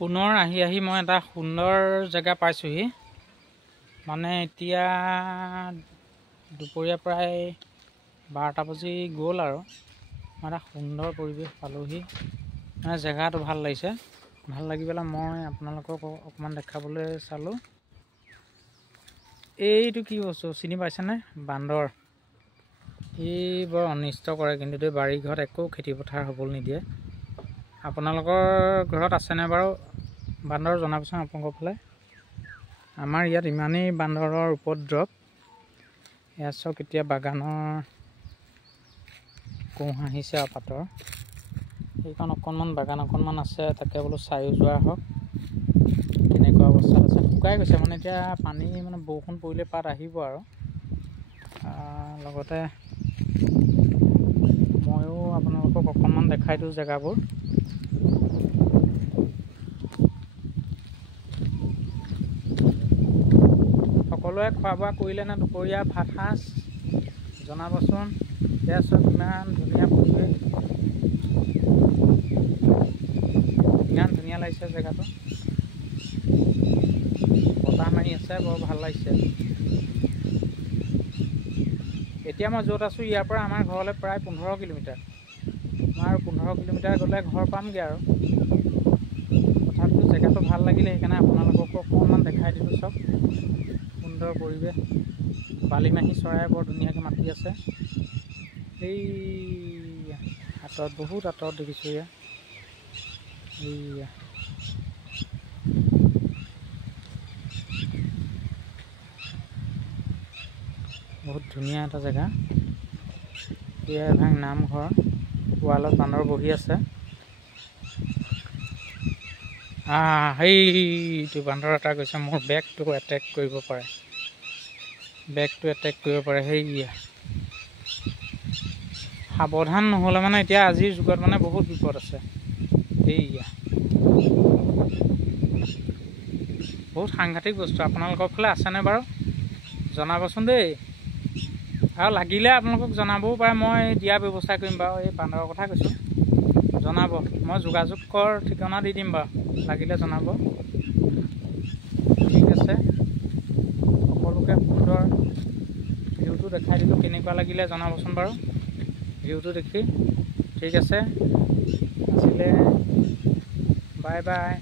পুনৰ আহি মই এটা সুন্দৰ জেগা পাইছোহি। মানে এতিয়া দুপৰীয়া প্ৰায় 12টা বাজি গ'ল আৰু মই এটা সুন্দৰ পৰিৱেশ পালোহি। মানে জেগাটো ভাল লাগিছে। ভাল লাগি পেলাই মই আপোনালোকক অকণমান দেখাবলৈ চালোঁ। এইটো কি বস্তু চিনি পাইছেনে? বান্দৰ। ই বৰ অনিষ্ট কৰে, কিন্তু এই বাৰী ঘৰত একো খেতি পথাৰ হ'বলৈ নিদিয়ে। আপোনালোকৰ ঘৰত আছেনে বাৰু বান্দৰ? জনাবচোন আপোনালোকৰ ফালে। আমাৰ ইয়াত ইমানেই বান্দৰৰ উপদ্ৰৱ। এয়া চাওক, এতিয়া বাগানৰ কোঁহ আহিছে আৰু পাতৰ। এইখন অকণমান বাগান অকণমান আছে, তাকে বোলো চায়ো যোৱা হওক। কেনেকুৱা অৱস্থাত আছে, শুকাই গৈছে। মানে এতিয়া পানী মানে বৰষুণ পৰিলে পাত আহিব আৰু লগতে ময়ো আপোনালোকক অকণমান দেখাই দিওঁ জেগাবোৰ। সকলোৱে খোৱা বোৱা কৰিলে নে দুপৰীয়া ভাত সাঁজ? জনাবচোন। এয়া চব ইমান ধুনীয়া পৰিৱেশ, ইমান ধুনীয়া লাগিছে জেগাটো। বতাহ মাৰি আছে, বৰ ভাল লাগিছে। এতিয়া মই য'ত আছোঁ ইয়াৰ পৰা আমাৰ ঘৰলৈ প্ৰায় 15 কিলোমিটাৰ। মই আৰু 15 কিলোমিটাৰ গ'লে ঘৰ পামগৈ আৰু। তথাপিতো জেগাটো ভাল লাগিলে, সেইকাৰণে আপোনালোককো অকণমান দেখাই দিলোঁ। চব সুন্দৰ পৰিৱেশ, বালিমাহী চৰাই বৰ ধুনীয়াকৈ মাতি আছে। এই আঁতৰত, বহুত আঁতৰত দেখিছোঁ এয়া। এইয়া বহুত ধুনীয়া এটা জেগা। এয়া এভাগ নামঘৰ, ৱালত বান্দৰ বহি আছে। সেইটো বান্দৰ এটা গৈছে, মোৰ বেগটো এটেক কৰিব পাৰে। সেইয়া সাৱধান নহ'লে মানে এতিয়া আজিৰ যুগত মানে বহুত বিপদ আছে। সেইয়া বহুত সাংঘাতিক বস্তু। আপোনালোকৰ ফালে আছেনে বাৰু? জনাবচোন দেই। আৰু লাগিলে আপোনালোকক জনাবও পাৰে, মই দিয়াৰ ব্যৱস্থা কৰিম বাৰু। এই বান্দৰৰ কথা কৈছোঁ, জনাব। মই যোগাযোগৰ ঠিকনা দি দিম বাৰু, লাগিলে জনাব। ঠিক আছে, সকলোকে সুন্দৰ ভিউটো দেখাই দিলোঁ। কেনেকুৱা লাগিলে জনাবচোন বাৰু ভিউটো দেখি। ঠিক আছে, আছিলে। Bye bye.